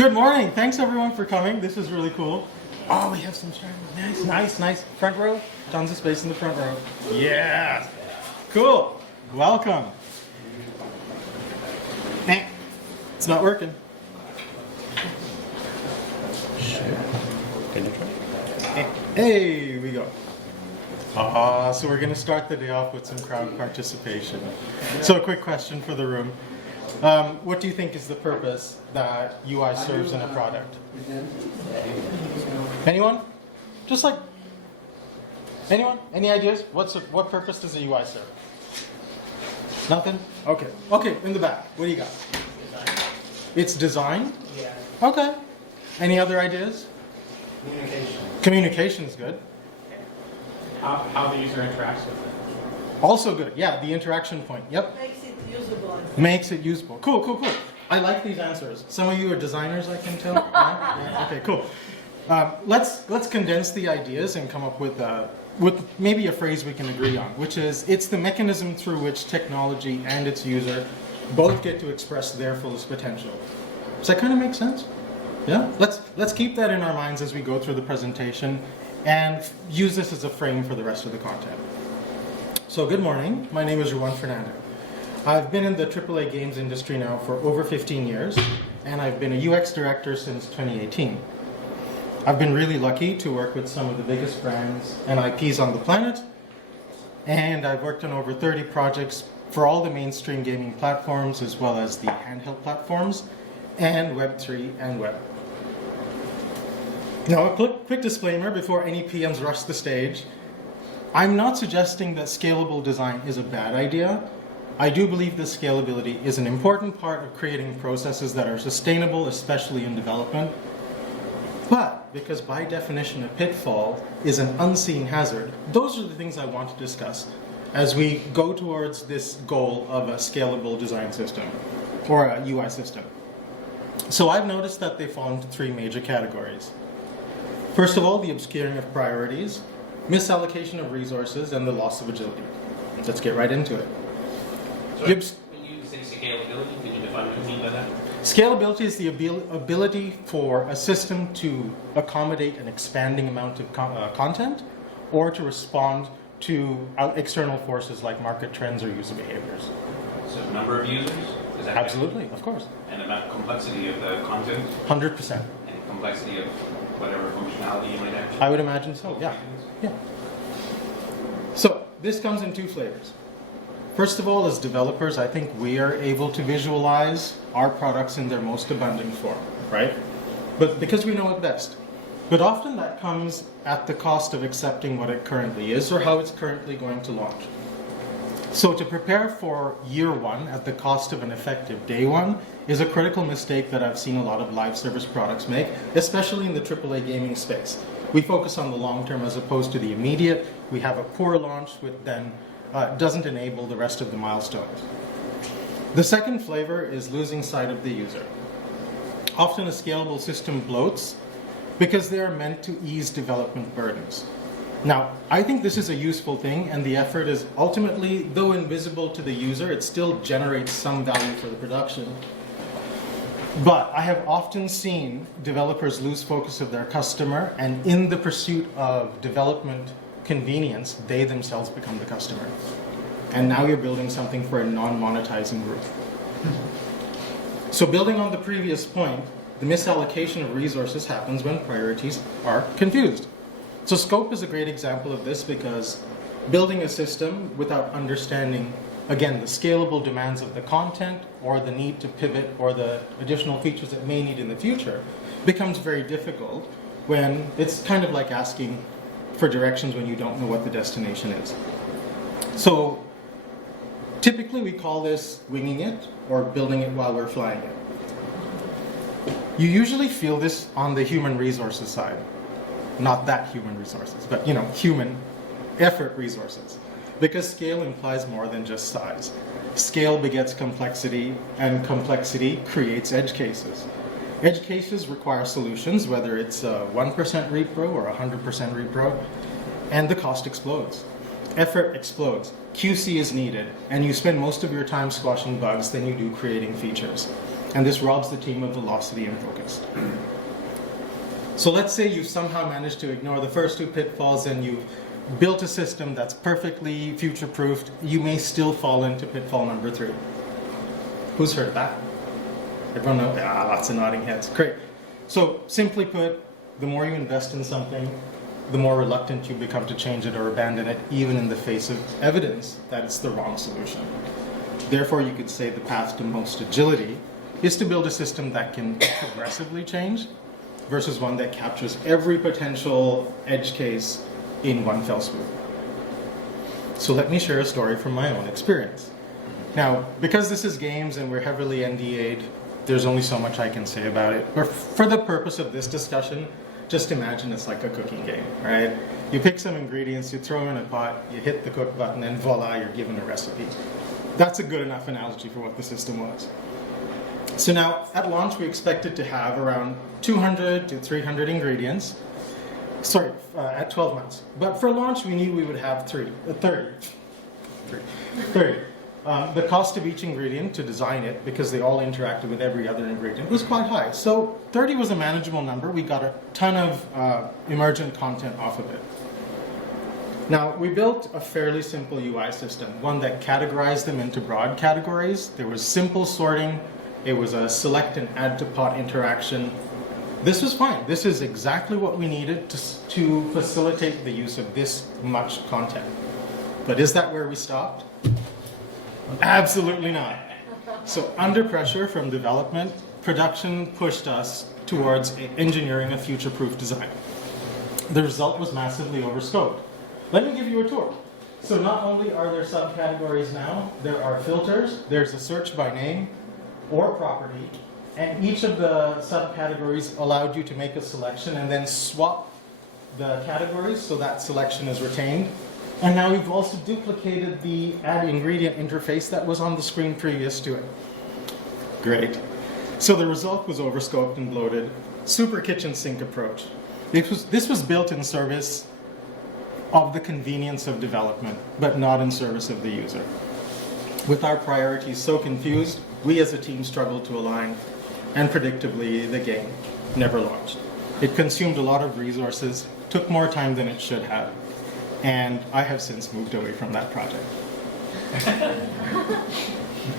Good morning. Thanks everyone for coming. This is really cool. Oh, we have some sharing. Nice. Front row. Tons of space in the front row. Yeah. Cool. Welcome. It's not working. Hey, we go. So we're going to start the day off with some crowd participation. So a quick question for the room. What do you think is the purpose that UI serves in a product? Anyone? Just like, anyone? Any ideas? What purpose does a UI serve? Nothing? Okay, in the back. What do you got? It's design? Yeah. Okay. Any other ideas? Communication. Communication is good. How the user interacts with it. Also good. Yeah, the interaction point. Yep. Makes it usable. Makes it usable. Cool. I like these answers. Some of you are designers, I can tell. Yeah? Okay, cool. Let's condense the ideas and come up with maybe a phrase we can agree on, which is it's the mechanism through which technology and its user both get to express their fullest potential. Does that kind of make sense? Yeah? Let's keep that in our minds as we go through the presentation and use this as a frame for the rest of the content. So good morning. My name is Ruwan Fernando. I've been in the AAA games industry now for over 15 years, and I've been a UX director since 2018. I've been really lucky to work with some of the biggest brands and IPs on the planet, and I've worked on over 30 projects for all the mainstream gaming platforms as well as the handheld platforms and Web3 and web. Now a quick disclaimer before any PMs rush the stage. I'm not suggesting that scalable design is a bad idea. I do believe that scalability is an important part of creating processes that are sustainable, especially in development. But because by definition a pitfall is an unseen hazard, those are the things I want to discuss as we go towards this goal of a scalable design system or a UI system. So I've noticed that they fall into three major categories. First of all, the obscuring of priorities, misallocation of resources, and the loss of agility. Let's get right into it. So when you say scalability, can you define what you mean by that? Scalability is the ability for a system to accommodate an expanding amount of content or to respond to external forces like market trends or user behaviors. So number of users? Is that Absolutely, of course. And the complexity of the content? 100%. And complexity of whatever functionality you might actually... I would imagine so, yeah. So this comes in two flavors. First of all, as developers, I think we are able to visualize our products in their most abundant form, right? But because we know it best. But often that comes at the cost of accepting what it currently is or how it's currently going to launch. So to prepare for year one at the cost of an effective day one is a critical mistake that I've seen a lot of live service products make, especially in the AAA gaming space. We focus on the long term as opposed to the immediate. We have a poor launch which then doesn't enable the rest of the milestones. The second flavor is losing sight of the user. Often a scalable system bloats because they are meant to ease development burdens. Now, I think this is a useful thing, and the effort is ultimately, though invisible to the user, it still generates some value for the production. But I have often seen developers lose focus of their customer, and in the pursuit of development convenience, they themselves become the customer. And now you're building something for a non-monetizing group. So building on the previous point, the misallocation of resources happens when priorities are confused. So scope is a great example of this because building a system without understanding, again, the scalable demands of the content or the need to pivot or the additional features it may need in the future becomes very difficult when it's kind of like asking for directions when you don't know what the destination is. So typically we call this winging it or building it while we're flying it. You usually feel this on the human resources side. Not that human resources, but human effort resources. Because scale implies more than just size. Scale begets complexity, and complexity creates edge cases. Edge cases require solutions, whether it's a 1% repro or 100% repro, and the cost explodes. Effort explodes. QC is needed, and you spend most of your time squashing bugs than you do creating features. And this robs the team of velocity and focus. So let's say you somehow managed to ignore the first two pitfalls and you've built a system that's perfectly future-proofed. You may still fall into pitfall number 3. Who's heard of that? Everyone know? Lots of nodding heads. Great. So simply put, the more you invest in something, the more reluctant you become to change it or abandon it, even in the face of evidence that it's the wrong solution. Therefore, you could say the path to most agility is to build a system that can progressively change versus one that captures every potential edge case in one fell swoop. So let me share a story from my own experience. Now, because this is games and we're heavily NDA'd, there's only so much I can say about it. But for the purpose of this discussion, just imagine it's like a cooking game, right? You pick some ingredients, you throw them in a pot, you hit the cook button, and voila, you're given a recipe. That's a good enough analogy for what the system was. So now, at launch, we expected to have around 200 to 300 ingredients. Sorry, at 12 months. But for launch, we knew we would have 30. The cost of each ingredient to design it, because they all interacted with every other ingredient, was quite high. So 30 was a manageable number. We got a ton of emergent content off of it. Now, we built a fairly simple UI system, one that categorized them into broad categories. There was simple sorting. It was a select and add to pot interaction. This was fine. This is exactly what we needed to facilitate the use of this much content. But is that where we stopped? Absolutely not. So under pressure from development, production pushed us towards engineering a future-proof design. The result was massively overscoped. Let me give you a tour. So not only are there subcategories now, there are filters, there's a search by name or property, and each of the subcategories allowed you to make a selection and then swap the categories so that selection is retained. And now we've also duplicated the add ingredient interface that was on the screen previous to it. Great. So the result was overscoped and bloated. Super kitchen sink approach. This was built in service of the convenience of development, but not in service of the user. With our priorities so confused, we as a team struggled to align, and predictably, the game never launched. It consumed a lot of resources, took more time than it should have, and I have since moved away from that project.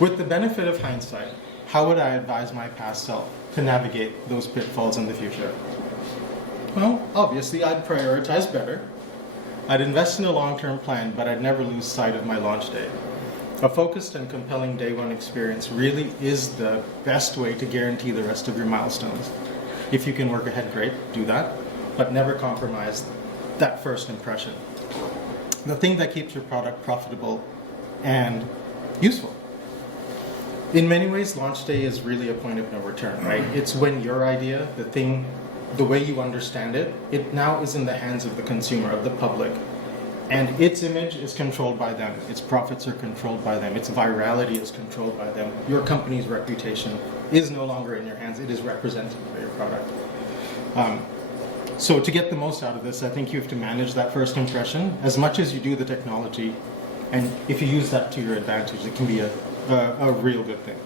With the benefit of hindsight, how would I advise my past self to navigate those pitfalls in the future? Well, obviously, I'd prioritize better. I'd invest in a long-term plan, but I'd never lose sight of my launch day. A focused and compelling day one experience really is the best way to guarantee the rest of your milestones. If you can work ahead, great, do that, but never compromise that first impression. The thing that keeps your product profitable and useful. In many ways, launch day is really a point of no return, right? It's when your idea, the way you understand it, it now is in the hands of the consumer, of the public. And its image is controlled by them. Its profits are controlled by them. Its virality is controlled by them. Your company's reputation is no longer in your hands. It is represented by your product. So to get the most out of this, I think you have to manage that first impression as much as you do the technology. And if you use that to your advantage, it can be a real good thing.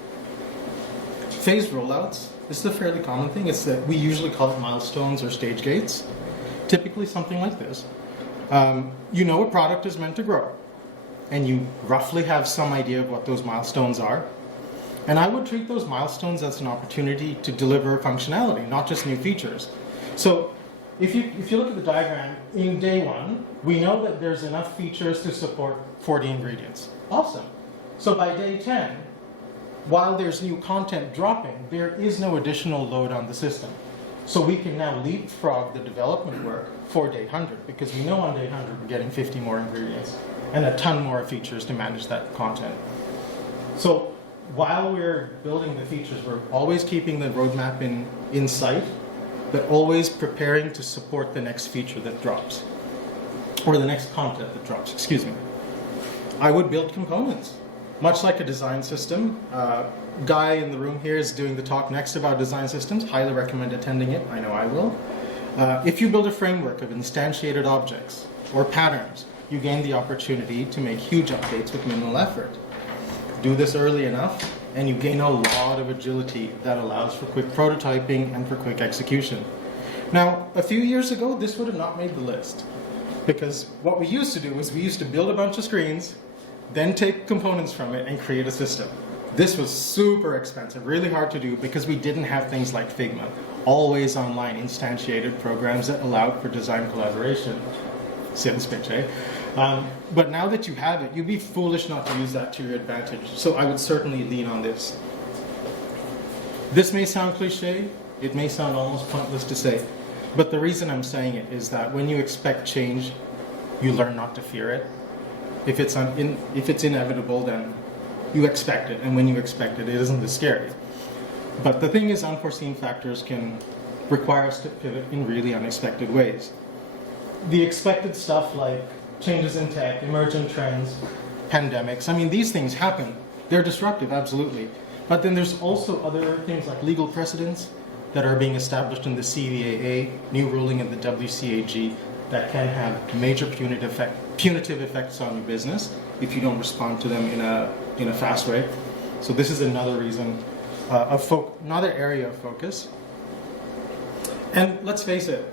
Phased rollouts. This is a fairly common thing. It's that we usually call it milestones or stage gates. Typically something like this. You know a product is meant to grow, and you roughly have some idea of what those milestones are. And I would treat those milestones as an opportunity to deliver functionality, not just new features. So if you look at the diagram, in day one, we know that there's enough features to support 40 ingredients. Awesome. So by day 10, while there's new content dropping, there is no additional load on the system. So we can now leapfrog the development work for day 100, because we know on day 100 we're getting 50 more ingredients and a ton more features to manage that content. So while we're building the features, we're always keeping the roadmap in sight, but always preparing to support the next feature that drops, or the next content that drops, excuse me. I would build components, much like a design system. Guy in the room here is doing the talk next about design systems. Highly recommend attending it. I know I will. If you build a framework of instantiated objects or patterns, you gain the opportunity to make huge updates with minimal effort. Do this early enough, and you gain a lot of agility that allows for quick prototyping and for quick execution. Now, a few years ago, this would have not made the list, because what we used to do was we used to build a bunch of screens, then take components from it and create a system. This was super expensive, really hard to do, because we didn't have things like Figma, always online instantiated programs that allowed for design collaboration. Sales pitch, eh? But now that you have it, you'd be foolish not to use that to your advantage. So I would certainly lean on this. This may sound cliche, it may sound almost pointless to say, but the reason I'm saying it is that when you expect change, you learn not to fear it. If it's inevitable, then you expect it, and when you expect it, it isn't as scary. But the thing is, unforeseen factors can require us to pivot in really unexpected ways. The expected stuff like changes in tech, emergent trends, pandemics, I mean, these things happen. They're disruptive, absolutely. But then there's also other things like legal precedents that are being established in the CVAA, new ruling in the WCAG, that can have major punitive effects on your business if you don't respond to them in a fast way. So this is another reason, another area of focus. And let's face it,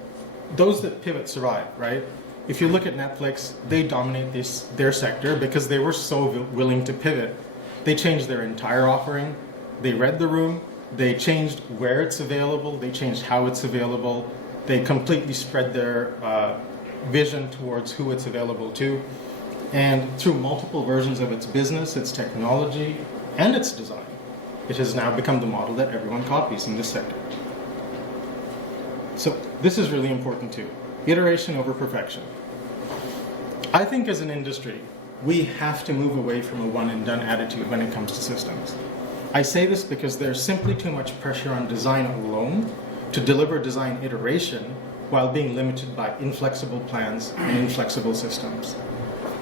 those that pivot survive, right? If you look at Netflix, they dominate their sector because they were so willing to pivot. They changed their entire offering. They read the room. They changed where it's available. They changed how it's available. They completely spread their vision towards who it's available to. And through multiple versions of its business, its technology, and its design, it has now become the model that everyone copies in this sector. So this is really important too. Iteration over perfection. I think as an industry, we have to move away from a one and done attitude when it comes to systems. I say this because there's simply too much pressure on design alone to deliver design iteration while being limited by inflexible plans and inflexible systems.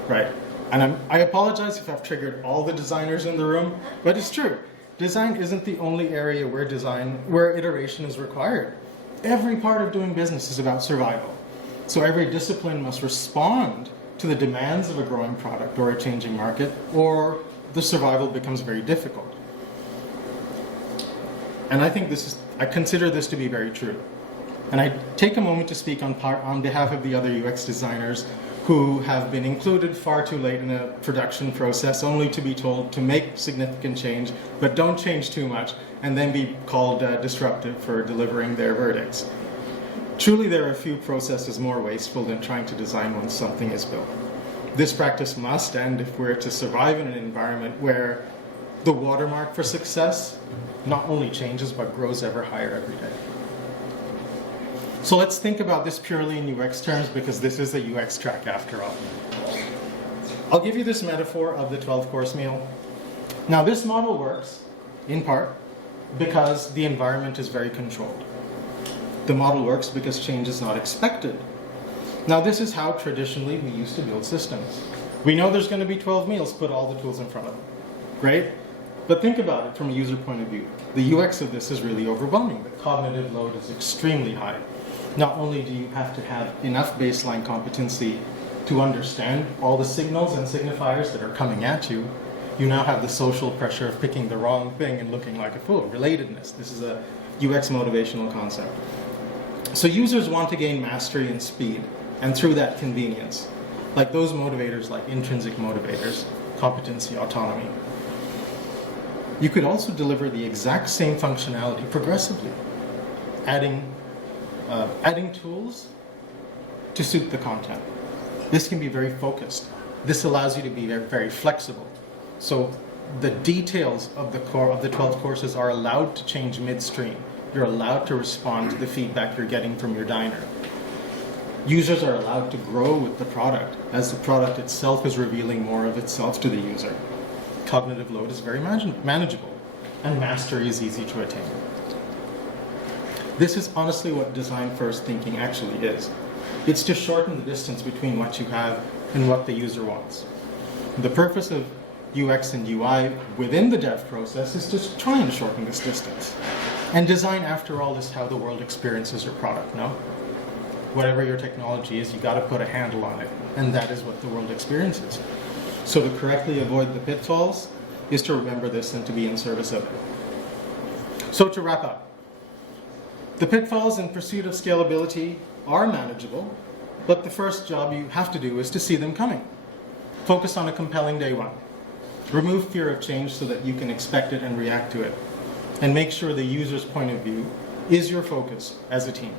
Right. And I apologize if I've triggered all the designers in the room, but it's true. Design isn't the only area where iteration is required. Every part of doing business is about survival. So every discipline must respond to the demands of a growing product or a changing market, or the survival becomes very difficult. And I consider this to be very true. And I take a moment to speak on behalf of the other UX designers who have been included far too late in a production process, only to be told to make significant change, but don't change too much, and then be called disruptive for delivering their verdicts. Truly, there are few processes more wasteful than trying to design once something is built. This practice must end if we're to survive in an environment where the watermark for success not only changes, but grows ever higher every day. So let's think about this purely in UX terms, because this is a UX track after all. I'll give you this metaphor of the 12-course meal. Now, this model works, in part, because the environment is very controlled. The model works because change is not expected. Now, this is how traditionally we used to build systems. We know there's going to be 12 meals, put all the tools in front of them. Great? But think about it from a user point of view. The UX of this is really overwhelming. The cognitive load is extremely high. Not only do you have to have enough baseline competency to understand all the signals and signifiers that are coming at you, you now have the social pressure of picking the wrong thing and looking like a fool. Relatedness. This is a UX motivational concept. So users want to gain mastery and speed, and through that convenience, like those motivators like intrinsic motivators, competency, autonomy. You could also deliver the exact same functionality progressively, adding tools to suit the content. This can be very focused. This allows you to be very, very flexible. So the details of the 12 courses are allowed to change midstream. You're allowed to respond to the feedback you're getting from your diner. Users are allowed to grow with the product as the product itself is revealing more of itself to the user. Cognitive load is very manageable, and mastery is easy to attain. This is honestly what design-first thinking actually is. It's to shorten the distance between what you have and what the user wants. The purpose of UX and UI within the dev process is to try and shorten this distance. And design, after all, is how the world experiences your product, no? Whatever your technology is, you got to put a handle on it, and that is what the world experiences. So to correctly avoid the pitfalls, is to remember this and to be in service of it. So to wrap up, the pitfalls in pursuit of scalability are manageable, but the first job you have to do is to see them coming. Focus on a compelling day one. Remove fear of change so that you can expect it and react to it. And make sure the user's point of view is your focus as a team.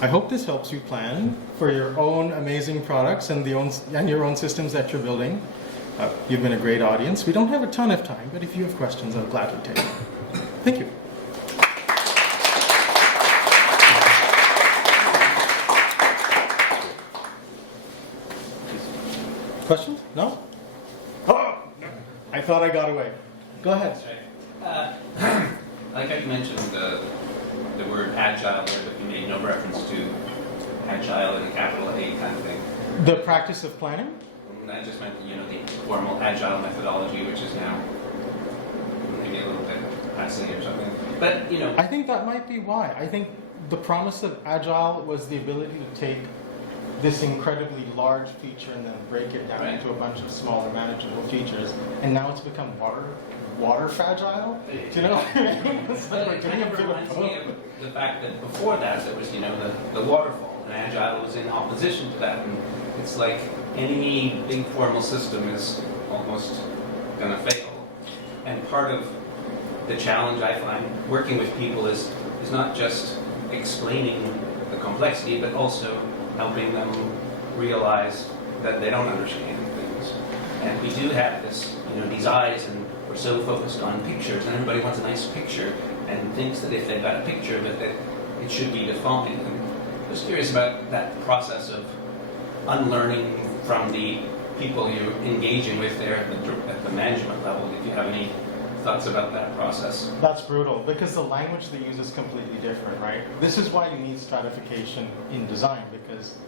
I hope this helps you plan for your own amazing products and your own systems that you're building. You've been a great audience. We don't have a ton of time, but if you have questions, I'll gladly take them. Thank you. Questions? No? Oh, I thought I got away. Go ahead. That's right. Like I mentioned the word agile there, but you made no reference to agile in a capital A kind of thing. The practice of planning? And I just meant, the formal agile methodology, which is now maybe a little bit passe or something. But, I think that might be why. I think the promise of agile was the ability to take this incredibly large feature and then break it down into a bunch of smaller manageable features, and now it's become water fragile. Do you know what I mean? It's like we're doing a bit reminds of me of the fact that before that there was, the waterfall, and agile was in opposition to that. And it's like any big formal system is almost going to fail. And part of the challenge I find working with people is not just explaining the complexity, but also helping them realize that they don't understand things. And we do have this, these eyes, and we're so focused on pictures, and everybody wants a nice picture and thinks that if they've got a picture of it, that it should be defined. And I'm just curious about that process of unlearning from the people you're engaging with there at the management level. If you have any thoughts about that process. That's brutal, because the language they use is completely different, right? This is why you need stratification in design, because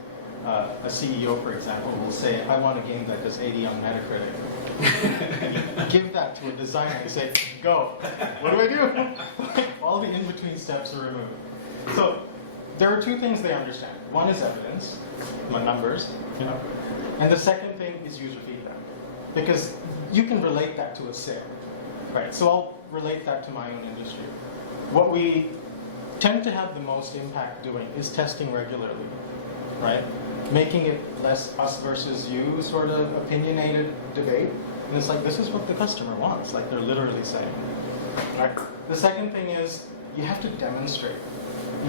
a CEO, for example, will say, I want a game that does 80 on Metacritic. And you give that to a designer and say, go. What do I do? All the in-between steps are removed. So there are two things they understand. One is evidence, numbers, and the second thing is user feedback, because you can relate that to a sale. Right, so I'll relate that to my own industry. What we tend to have the most impact doing is testing regularly, right? Making it less us versus you sort of opinionated debate. And it's like, this is what the customer wants, like they're literally saying. Right? The second thing is, you have to demonstrate.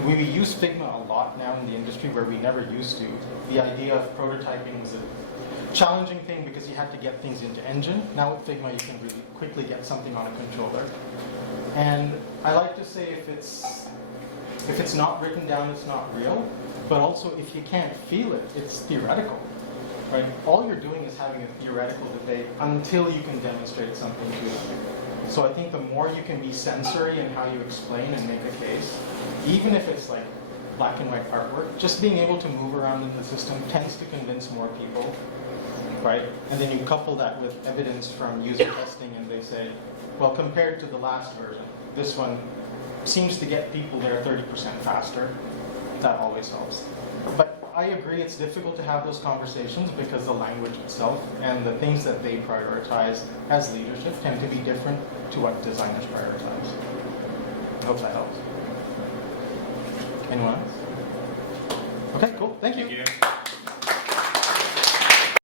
We use Figma a lot now in the industry where we never used to. The idea of prototyping was a challenging thing because you had to get things into engine. Now with Figma you can really quickly get something on a controller. And I like to say if it's not written down, it's not real. But also if you can't feel it, it's theoretical. Right? All you're doing is having a theoretical debate until you can demonstrate something to them. So I think the more you can be sensory in how you explain and make a case, even if it's like black and white artwork, just being able to move around in the system tends to convince more people. Right? And then you couple that with evidence from user testing and they say, well, compared to the last version, this one seems to get people there 30% faster. That always helps. But I agree it's difficult to have those conversations because the language itself and the things that they prioritize as leadership tend to be different to what designers prioritize. I hope that helps. Anyone else? Okay, cool. Thank you. Thank you.